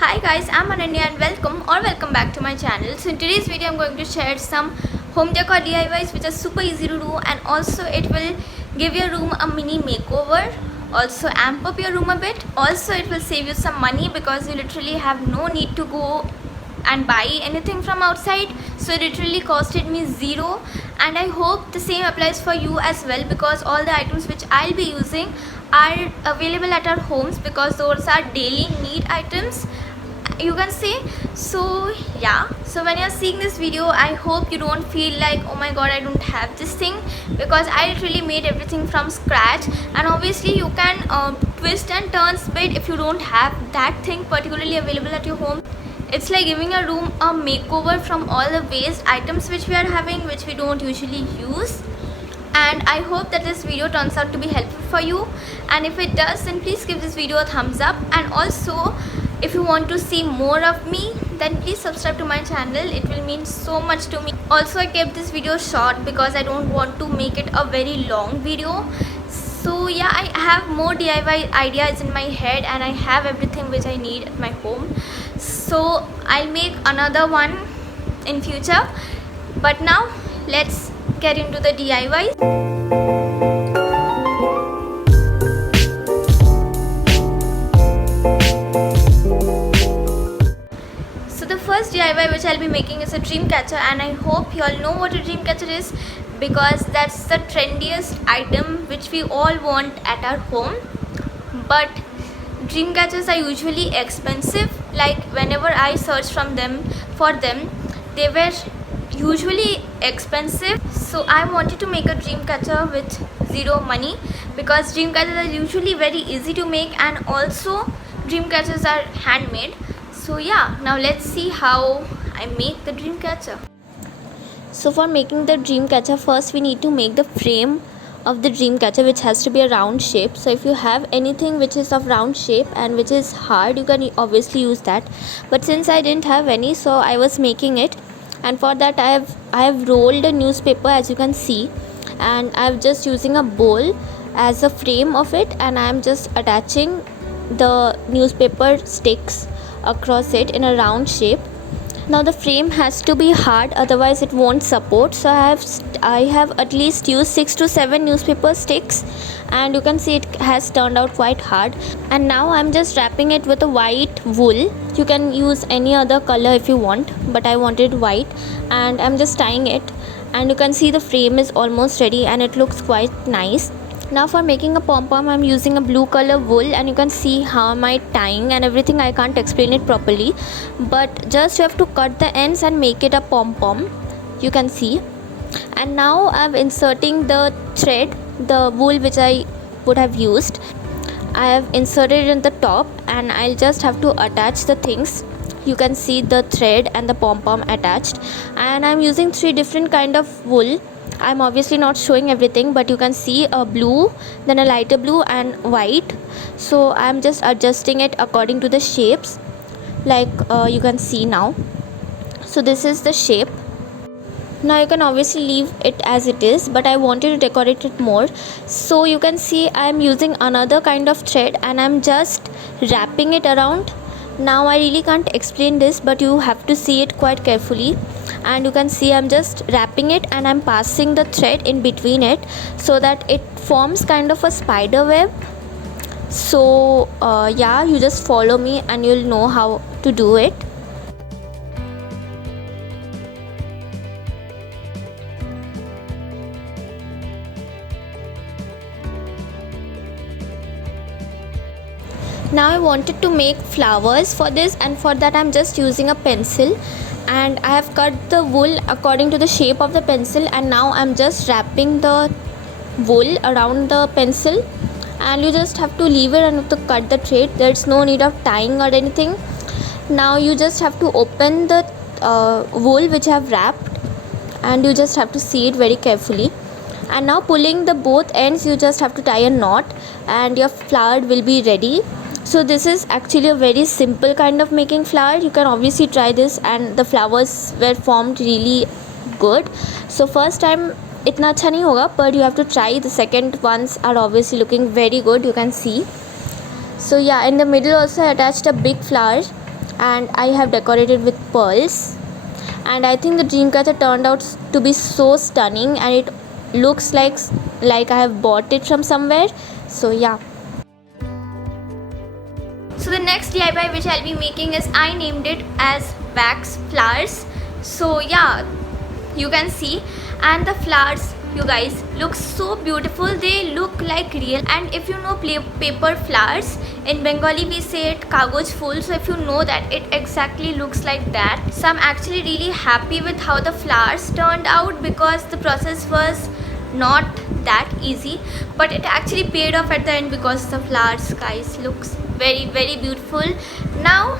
Hi guys, I'm Ananya and welcome back to my channel. So in today's video I'm going to share some home decor DIYs which are super easy to do, and also it will give your room a mini makeover, also amp up your room a bit. Also it will save you some money because you literally have no need to go and buy anything from outside. So it literally costed me zero, and I hope the same applies for you as well, because all the items which I'll be using are available at our homes because those are daily need items, you can say. So yeah, so when you're seeing this video, I hope you don't feel like, oh my god, I don't have this thing, because I literally made everything from scratch. And obviously you can twist and turn bit if you don't have that thing particularly available at your home. It's like giving a room a makeover from all the waste items which we are having, which we don't usually use. And I hope that this video turns out to be helpful for you, and if it does, then please give this video a thumbs up. And also, if you want to see more of me, then please subscribe to my channel. It will mean so much to me. Also, I kept this video short because I don't want to make it a very long video. So yeah, I have more DIY ideas in my head, and I have everything which I need at my home. So I'll make another one in future. But now let's get into the DIY. So the first DIY which I'll be making is a Dreamcatcher, and I hope you all know what a Dreamcatcher is, because that's the trendiest item which we all want at our home. But Dreamcatchers are usually expensive. Like whenever I search for them, they were usually expensive. So I wanted to make a Dreamcatcher with zero money, because Dreamcatchers are usually very easy to make, and also Dreamcatchers are handmade. So yeah, now let's see how I make the Dreamcatcher. So for making the Dreamcatcher, first we need to make the frame of the Dreamcatcher, which has to be a round shape. So if you have anything which is of round shape and which is hard, you can obviously use that. But since I didn't have any, so I was making it. And for that I have rolled a newspaper, as you can see, and I'm just using a bowl as a frame of it, and I'm just attaching the newspaper sticks across it in a round shape. Now the frame has to be hard, otherwise it won't support. So I have at least used 6 to 7 newspaper sticks, and you can see it has turned out quite hard. And now I'm just wrapping it with a white wool. You can use any other color if you want, but I wanted white. And I'm just tying it, and you can see the frame is almost ready and it looks quite nice. Now for making a pom-pom, I'm using a blue color wool, and you can see how am I tying and everything. I can't explain it properly, but just you have to cut the ends and make it a pom-pom, you can see. And now I'm inserting the thread, the wool which I would have used. I have inserted it in the top, and I'll just have to attach the things. You can see the thread and the pom-pom attached, and I'm using 3 different kind of wool. I'm obviously not showing everything, but you can see a blue, then a lighter blue and white. So I'm just adjusting it according to the shapes, like you can see now. So this is the shape. Now you can obviously leave it as it is, but I wanted to decorate it more. So you can see I'm using another kind of thread, and I'm just wrapping it around. Now I really can't explain this, but you have to see it quite carefully. And you can see I'm just wrapping it, and I'm passing the thread in between it, so that it forms kind of a spider web. So yeah, you just follow me and you'll know how to do it. Now I wanted to make flowers for this, and for that I'm just using a pencil, and I have cut the wool according to the shape of the pencil. And now I'm just wrapping the wool around the pencil, and you just have to leave it and have to cut the thread. There's no need of tying or anything. Now you just have to open the wool which I have wrapped, and you just have to see it very carefully. And now pulling the both ends, you just have to tie a knot, and your flower will be ready. So this is actually a very simple kind of making flower. You can obviously try this, and the flowers were formed really good. So first time इतना अच्छा नहीं होगा, but you have to try. The second ones are obviously looking very good, you can see. So yeah, in the middle also I attached a big flower, and I have decorated with pearls. And I think the Dreamcatcher turned out to be so stunning, and it looks like I have bought it from somewhere. So yeah. So the next DIY which I'll be making is, I named it as wax flowers. So yeah, you can see, and the flowers, you guys, look so beautiful. They look like real. And if you know paper flowers, in Bengali we say it kagoj full. So if you know that, it exactly looks like that. So I'm actually really happy with how the flowers turned out, because the process was not that easy, but it actually paid off at the end, because the flowers, guys, looks very very beautiful. Now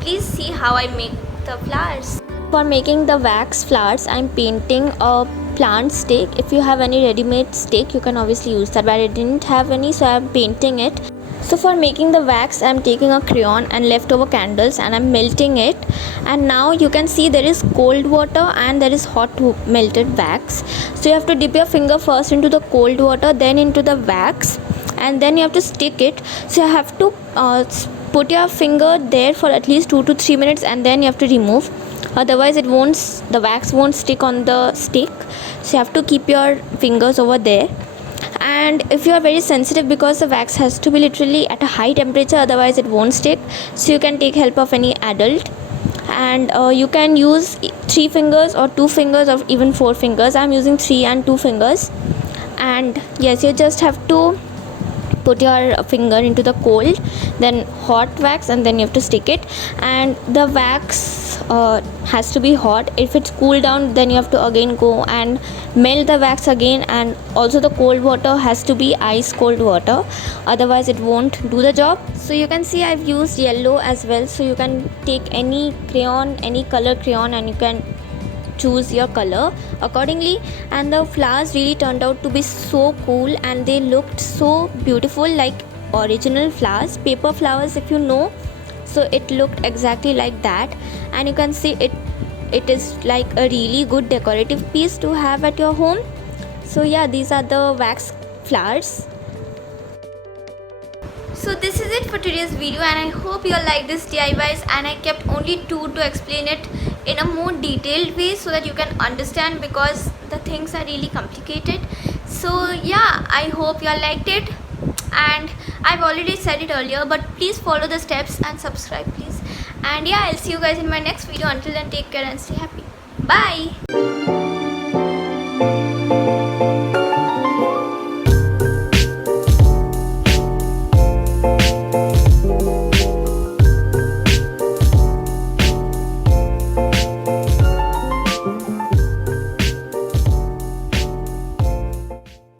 please see how I make the flowers. For making the wax flowers, I'm painting a plant stake. If you have any ready-made stake, you can obviously use that, but I didn't have any, so I'm painting it. So for making the wax, I'm taking a crayon and leftover candles, and I'm melting it. And now you can see there is cold water and there is hot melted wax. So you have to dip your finger first into the cold water, then into the wax, and then you have to stick it. So you have to put your finger there for at least 2 to 3 minutes, and then you have to remove. Otherwise the wax won't stick on the stick. So you have to keep your fingers over there. And if you are very sensitive, because the wax has to be literally at a high temperature, otherwise it won't stick, so you can take help of any adult. And you can use 3 fingers or 2 fingers or even 4 fingers. I'm using 3 and 2 fingers. And yes, you just have to put your finger into the cold, then hot wax, and then you have to stick it. And the wax has to be hot. If it's cooled down, then you have to again go and melt the wax again. And also the cold water has to be ice cold water, otherwise it won't do the job. So you can see I've used yellow as well. So you can take any crayon, any color crayon, and you can choose your color accordingly. And the flowers really turned out to be so cool, and they looked so beautiful, like original flowers, paper flowers, if you know. So it looked exactly like that, and you can see it is like a really good decorative piece to have at your home. So yeah, these are the wax flowers. So this is it for today's video, and I hope you all like this DIYs, and I kept only 2 to explain it in a more detailed way, so that you can understand, because the things are really complicated. So yeah, I hope you all liked it, and I've already said it earlier, but please follow the steps and subscribe please. And yeah, I'll see you guys in my next video. Until then, take care and stay happy. Bye.